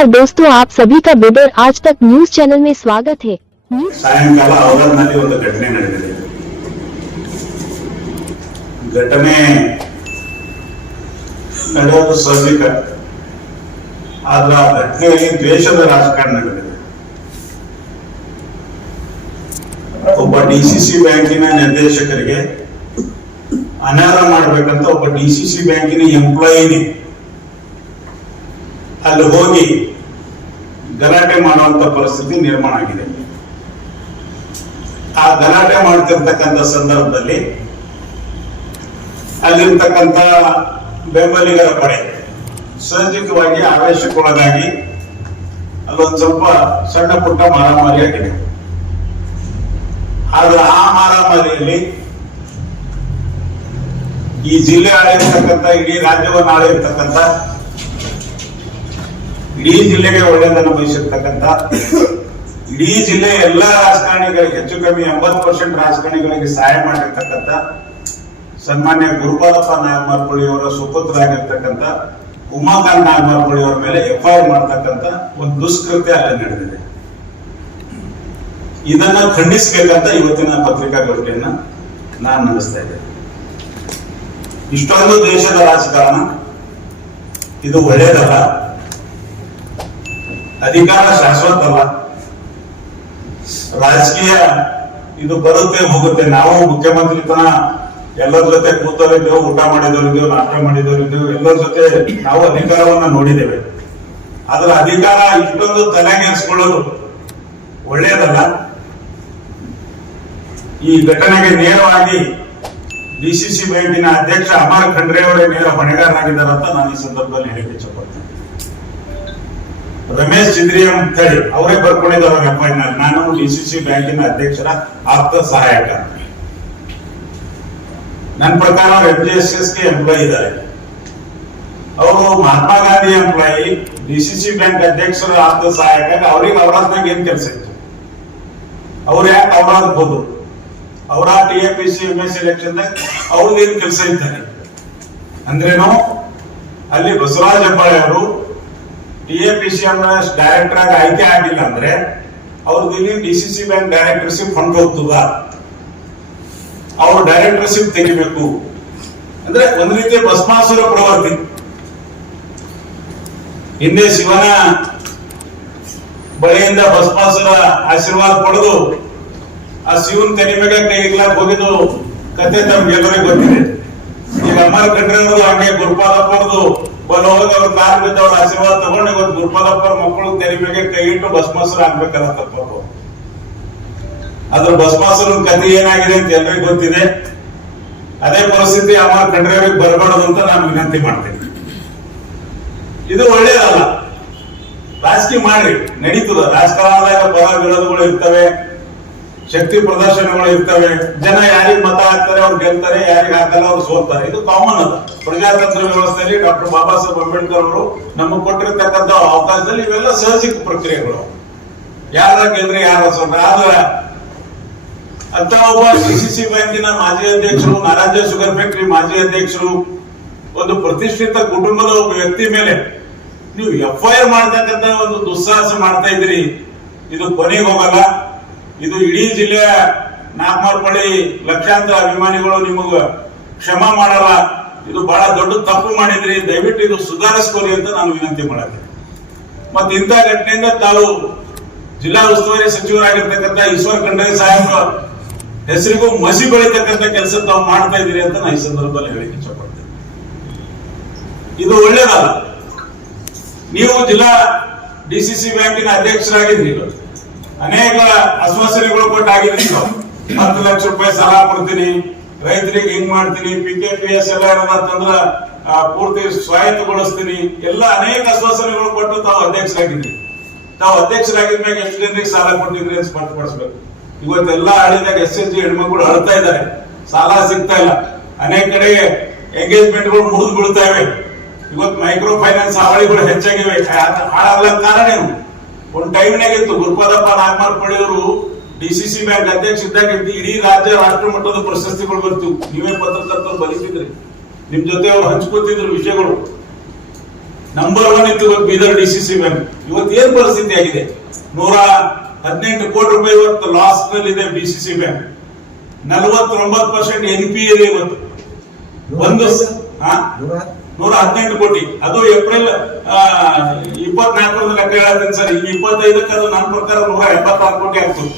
नमस्कार दोस्तों, आप सभी का बेदर आज तक न्यूज चैनल में स्वागत है। ಸಾಯಂಕಾಲ ಔರಾದ್ನಲ್ಲಿ ಒಂದು ಘಟನೆ ನಡೆದಿದೆ. ಘಟನೆ ನಡೆಯೋದು ಸಹಜಿಕ, ಆದ್ರೆ ಆ ಘಟನೆಯಲ್ಲಿ ದ್ವೇಷದ ರಾಜಕಾರಣ ನಡೆದಿದೆ. ಒಬ್ಬ ಡಿಸಿಸಿ ಬ್ಯಾಂಕಿನ ನಿರ್ದೇಶಕರಿಗೆ ಅನಾರ ಮಾಡಬೇಕಂತ ಒಬ್ಬ ಡಿಸಿಸಿ ಬ್ಯಾಂಕಿನ ಎಂಪ್ಲಾಯಿನಿ ಅಲ್ಲಿ ಹೋಗಿ ಗಲಾಟೆ ಮಾಡುವಂತ ಪರಿಸ್ಥಿತಿ ನಿರ್ಮಾಣ ಆಗಿದೆ. ಆ ಗಲಾಟೆ ಮಾಡ್ತಿರ್ತಕ್ಕಂಥ ಸಂದರ್ಭದಲ್ಲಿ ಅಲ್ಲಿರ್ತಕ್ಕಂಥ ಬೆಂಬಲಿಗರ ಪಡೆ ಸಹಜಿಕವಾಗಿ ಆವೇಶಕ್ಕೊಳಗಾಗಿ ಅಲ್ಲೊಂದು ಸ್ವಲ್ಪ ಸಣ್ಣ ಪುಟ್ಟ ಮಾರಾಮಾರಿ ಆಗಿದೆ. ಆದ್ರೆ ಆ ಮಾರಾಮಾರಿಯಲ್ಲಿ ಈ ಜಿಲ್ಲೆ ಆಳಿರ್ತಕ್ಕಂಥ, ಇಡೀ ರಾಜ್ಯವನ್ನು ಆಳಿರ್ತಕ್ಕಂಥ, ಇಡೀ ಜಿಲ್ಲೆಗೆ ಒಳ್ಳೆಯದನ್ನು ಬಯಸಿರ್ತಕ್ಕಂಥ, ಇಡೀ ಜಿಲ್ಲೆಯ ಎಲ್ಲಾ ರಾಜಕಾರಣಿಗಳಿಗೆ ಹೆಚ್ಚು ಕಮ್ಮಿ 80% ರಾಜಕಾರಣಿಗಳಿಗೆ ಸಹಾಯ ಮಾಡಿರ್ತಕ್ಕಂಥ ಸನ್ಮಾನ್ಯ ಗುರುಪಾದಪ್ಪ ನಾಗಮಾರ್ಪಳ್ಳಿ ಅವರ ಸುಪುತ್ರರಾಗಿರ್ತಕ್ಕಂಥ ಉಮಾಕಾಂತ್ ನಾಗಮಾರ್ಪಳ್ಳಿ ಅವರ ಮೇಲೆ FIR ಮಾಡತಕ್ಕಂಥ ಒಂದು ದುಷ್ಕೃತ್ಯ ಅಲ್ಲಿ ನಡೆದಿದೆ. ಇದನ್ನ ಖಂಡಿಸಬೇಕಂತ ಇವತ್ತಿನ ಪತ್ರಿಕಾಗೋಷ್ಠಿಯನ್ನ ನಾನು ನಡೆಸ್ತಾ ಇದ್ದೇನೆ. ಇಷ್ಟೊಂದು ದೇಶದ ರಾಜಕಾರಣ ಇದು ಒಳ್ಳೆಯದಲ್ಲ. ಅಧಿಕಾರ ಶಾಶ್ವತ ಅಲ್ಲ. ರಾಜಕೀಯ ಇದು ಬರುತ್ತೆ ಹೋಗುತ್ತೆ. ನಾವು ಮುಖ್ಯಮಂತ್ರಿ ತನ ಎಲ್ಲರ ಜೊತೆ ಕೂತವರಿದ್ದೇವೆ, ಊಟ ಮಾಡಿದವರಿದ್ದೇವೆ, ನಾಷ್ಟ ಮಾಡಿದವರಿದ್ದೇವೆ, ಎಲ್ಲರ ಜೊತೆ ನಾವು ಅಧಿಕಾರವನ್ನ ನೋಡಿದ್ದೇವೆ. ಆದ್ರೆ ಅಧಿಕಾರ ಇಷ್ಟೊಂದು ತಲೆಗೆಡಿಸ್ಕೊಳ್ಳೋದು ಒಳ್ಳೆಯದಲ್ಲ. ಈ ಘಟನೆಗೆ ನೇರವಾಗಿ ಡಿಸಿಸಿ ಬ್ಯಾಂಕಿನ ಅಧ್ಯಕ್ಷ ಅಮರ್ ಖಂಡ್ರೆ ಅವರೇ ನೇರ ಹೊಣೆಗಾರರಾಗಿದ್ದಾರೆ ಅಂತ ನಾನು ಈ ಸಂದರ್ಭದಲ್ಲಿ ಹೇಳಿಕೆ ಇಷ್ಟಪಡ್ತೇನೆ. ರಮೇಶ್ ಚಿದ್ರಿಯಂ ಅಂತ ಹೇಳಿ ಅವರೇ ಬರ್ಕೊಂಡಿದ್ದಾರೆ FIR. ನಾನು ಡಿಸಿಸಿ ಬ್ಯಾಂಕಿನ ಅಧ್ಯಕ್ಷರ ಆಪ್ತ ಸಹಾಯಕ. ನನ್ನ ಪ್ರಕಾರ FGSS ಗೆ ಎಂಪ್ಲಾಯಿ ಇದ್ದಾರೆ. ಅವರು Mahatma Gandhi employee, DCC bank ಅಧ್ಯಕ್ಷರ ಆಪ್ತ ಸಹಾಯಕ. ಅವ್ರಿಗೆ ಅವರಾದ್ನಾಗ ಏನ್ ಕೆಲಸ ಇತ್ತು? ಅವ್ರು ಯಾಕೆ ಅವರಾದ್ಬೋದು? ಅವರ TAPC MS ಎಲೆಕ್ಷನ್ ಅವ್ರದ್ದು ಏನ್ ಕೆಲಸ ಇದ್ದಾರೆ ಅಂದ್ರೇನು? ಅಲ್ಲಿ ಬಸವರಾಜ ಹೆಬ್ಬಾಳೆ ಅವರು TAPC ಡೈರೆಕ್ಟರ್ ಆಗಿ ಆಯ್ಕೆ ಆಗಿಲ್ಲ ಅಂದ್ರೆ ಅವ್ರದ್ದು ಇಲ್ಲಿ ಡಿಸಿಸಿ ಬ್ಯಾಂಕ್ ಡೈರೆಕ್ಟರ್ಶಿಪ್ ಫಂಡ್ ಹೋಗ್ತದ? ಅವ್ರು ಡೈರೆಕ್ಟರ್ಶಿಪ್ ತೆಗಿಬೇಕು ಅಂದ್ರೆ ಒಂದ್ ರೀತಿಯ ಭಸ್ಮಾಸುರ ಪ್ರವೃತ್ತಿ. ಹಿಂದೆ ಶಿವನ ಬಳಿಯಿಂದ ಭಸ್ಮಾಸುರ ಆಶೀರ್ವಾದ ಪಡೆದು ಆ ಶಿವನ್ ತಲೆ ಮೇಲೆ ಕೈ ಇಡ್ಲಾಕ್ ಹೋಗಿದ್ದು ಕತೆ ತಮ್ಗೆಲ್ಲರಿಗೂ ಗೊತ್ತಿದೆ. ಈಗ ಅಮರ್ ಖಂಡ್ರೆ ಅವ್ರದ್ದು ಹಂಗೆ ಗುರುಪಾದಪ್ಪ ಅವ್ರದ್ದು ಹೋಗಿ ಅವ್ರ ಕಾಲ್ ಬಿದ್ದವ್ರ ಆಶೀರ್ವಾದ ತಗೊಂಡು ಇವತ್ತು ಗುರುಪಾದಪ್ಪ ಅವ್ರ ಮಕ್ಕಳು ತೆರೆ ಮೇಲೆ ಕೈ ಇಟ್ಟು ಭಸ್ಮಾಸುರ ಆಗ್ಬೇಕಲ್ಲ ತಪ್ಪ. ಅದ್ರ ಭಸ್ಮಾಸುರನ ಕಥೆ ಏನಾಗಿದೆ ಅಂತ ಎಲ್ಲರಿಗೂ ಗೊತ್ತಿದೆ. ಅದೇ ಪರಿಸ್ಥಿತಿ ಅಮರ್ ಖಂಡ್ರೆ ಅವ್ರಿಗೆ ಬರಬಾರದು ಅಂತ ನಾನು ವಿನಂತಿ ಮಾಡ್ತೇನೆ. ಇದು ಒಳ್ಳೇದಲ್ಲ. ರಾಜಕೀಯ ಮಾಡ್ರಿ, ನಡೀತದ. ರಾಜಕಾರಣದಾಗ ಪರ ವಿರೋಧಗಳು ಇರ್ತವೆ, ಶಕ್ತಿ ಪ್ರದರ್ಶನಗಳು ಇರ್ತವೆ. ಜನ ಯಾರಿಗೆ ಮತ ಹಾಕ್ತಾರೆ ಅವ್ರು ಗೆಲ್ತಾರೆ, ಯಾರಿಗೆ ಹಾಕಲ್ಲ ಅವ್ರು ಸೋಲ್ತಾರೆ. ಇದು ಕಾಮನ್ ಅದ ಪ್ರಜಾತಂತ್ರ ವ್ಯವಸ್ಥೆಯಲ್ಲಿ. ಡಾಕ್ಟರ್ ಬಾಬಾ ಸಾಹೇಬ್ ಅಂಬೇಡ್ಕರ್ ಅವರು ನಮಗೆ ಕೊಟ್ಟಿರ್ತಕ್ಕಂಥ ಅವಕಾಶದಲ್ಲಿ ಇವೆಲ್ಲ ಸಹಜಿಕ ಪ್ರಕ್ರಿಯೆಗಳು. ಯಾರ ಗೆಲ್ರಿ, ಯಾರ ಸೋಲ್ರಿ. ಆದ್ರೆ ಅಂತ ಒಬ್ಬ ಡಿಸಿಸಿ ಬ್ಯಾಂಕಿನ ಮಾಜಿ ಅಧ್ಯಕ್ಷರು, ನಾರಾಜ ಶುಗರ್ ಫ್ಯಾಕ್ಟರಿ ಮಾಜಿ ಅಧ್ಯಕ್ಷರು, ಒಂದು ಪ್ರತಿಷ್ಠಿತ ಕುಟುಂಬದ ಒಬ್ಬ ವ್ಯಕ್ತಿ ಮೇಲೆ ನೀವು FIR ಮಾಡ್ತಕ್ಕಂಥ ಒಂದು ದುಸ್ಸಾಹಸ ಮಾಡ್ತಾ ಇದ್ರಿ. ಇದು ಕೊನೆಗೆ ಹೋಗಲ್ಲ. ಇದು ಇಡೀ ಜಿಲ್ಲೆಯ ನಾಗಮಾರ್ಪಳ್ಳಿ ಲಕ್ಷಾಂತರ ಅಭಿಮಾನಿಗಳು ನಿಮಗ ಕ್ಷಮಾ ಮಾಡಲ್ಲ. ಇದು ಬಹಳ ದೊಡ್ಡ ತಪ್ಪು ಮಾಡಿದ್ರಿ. ದಯವಿಟ್ಟು ಇದು ಸುಧಾರಿಸ್ಕೋರಿ ಅಂತ ನಾನು ವಿನಂತಿ ಮಾಡುತ್ತೇನೆ. ಮತ್ತೆ ಇಂಥ ಘಟನೆಯಿಂದ ತಾವು ಜಿಲ್ಲಾ ಉಸ್ತುವಾರಿ ಸಚಿವರಾಗಿರ್ತಕ್ಕಂಥ ಈಶ್ವರ್ ಖಂಡ್ರೆ ಸಾಹೇಬ್ ಹೆಸರಿಗೂ ಮಸಿ ಬೆಳೀತಕ್ಕಂಥ ಕೆಲಸ ತಾವು ಮಾಡ್ತಾ ಇದ್ದೀರಿ ಅಂತ ನಾನು ಈ ಸಂದರ್ಭದಲ್ಲಿ ಹೇಳಿಕ್ಕೆ ಇಷ್ಟಪಡ್ತೇನೆ. ಇದು ಒಳ್ಳೇದಲ್ಲ. ನೀವು ಜಿಲ್ಲಾ ಡಿಸಿಸಿ ಬ್ಯಾಂಕಿನ ಅಧ್ಯಕ್ಷರಾಗಿದ್ರಿ, ಅನೇಕ ಆಶ್ವಾಸನೆಗಳು ಕೊಟ್ಟಾಗಿದ್ರಿ. 10 ಲಕ್ಷ ರೂಪಾಯಿ ಸಾಲ ಕೊಡ್ತೀನಿ, ರೈತರಿಗೆ ಹಿಂಗ್ ಮಾಡ್ತೀನಿ, PKPS ಎಲ್ಲ ಏನಂತಂದ್ರ ಪೂರ್ತಿ ಸ್ವಾಯತ್ತಗೊಳಿಸ್ತೀನಿ, ಎಲ್ಲ ಅನೇಕ ಆಶ್ವಾಸನೆಗಳು ಕೊಟ್ಟು ತಾವು ಅಧ್ಯಕ್ಷರಾಗಿದ್ರಿ. ತಾವು ಅಧ್ಯಕ್ಷರಾಗಿದ್ಮ್ಯಾಗ ಎಷ್ಟು ಜನರಿಗೆ ಸಾಲ ಕೊಟ್ಟಿದ್ರಿ ಅಂತ ಸ್ಪಷ್ಟಪಡಿಸ್ಬೇಕು. ಇವತ್ತೆಲ್ಲ ಹಳ್ಳಿದಾಗ SHG ಹೆಣ್ಮಕ್ಳು ಅಳ್ತಾ ಇದ್ದಾರೆ, ಸಾಲ ಸಿಗ್ತಾ ಇಲ್ಲ. ಅನೇಕ ಕಡೆ ಎಂಗೇಜ್ಮೆಂಟ್ಗಳು ಮುರಿದು ಬೀಳ್ತಾ ಇವೆ. ಇವತ್ತು ಮೈಕ್ರೋ ಫೈನಾನ್ಸ್ ಹಾವಳಿಗಳು ಹೆಚ್ಚಾಗಿವೆ. ಹಾಳಾಗ್ಲಕ್ಕ ಕಾರಣ ಏನು? ಒಂದ್ ಟೈಮ್ನಾಗಿತ್ತು ಗುರುಪಾದಪ್ಪ ನಾಗಮಾರ್ಪಳ್ಳಿ ಅವರು ಡಿಸಿಸಿ ಬ್ಯಾಂಕ್ ಅಧ್ಯಕ್ಷ ಇದ್ದಾಗ ಇಡೀ ರಾಜ್ಯ ರಾಷ್ಟ್ರ ಮಟ್ಟದ ಪ್ರಶಸ್ತಿಗಳು ಬರ್ತಿವು. ನೀವೇ ಪತ್ರಕರ್ತರು ಬರೀತಿದ್ರಿ, ನಿಮ್ ಜೊತೆ ಅವ್ರು ಹಂಚ್ಕೊತಿದ್ರು ವಿಷಯಗಳು. ನಂಬರ್ 1 ಇತ್ತು ಇವತ್ತು ಬೀದರ್ ಡಿಸಿಸಿ ಬ್ಯಾಂಕ್. ಇವತ್ತು ಏನ್ ಪರಿಸ್ಥಿತಿ ಆಗಿದೆ? 118 ಕೋಟಿ ರೂಪಾಯಿ ಇವತ್ತು ಲಾಸ್ ನಲ್ಲಿ ಇದೆ ಬಿಸಿಸಿ ಬ್ಯಾಂಕ್. 49% NPA ಇದೆ ಇವತ್ತು. ಒಂದು 118 ಕೋಟಿ, ಅದು ಏಪ್ರಿಲ್ 24 ಲೆಕ್ಕ ಹೇಳ್ತೀನಿ ಸರ್. ಈಗ 25ಕ್ಕೆ ಅದು ನನ್ನ ಪ್ರಕಾರ 186 ಕೋಟಿ ಆಗ್ತದೆ.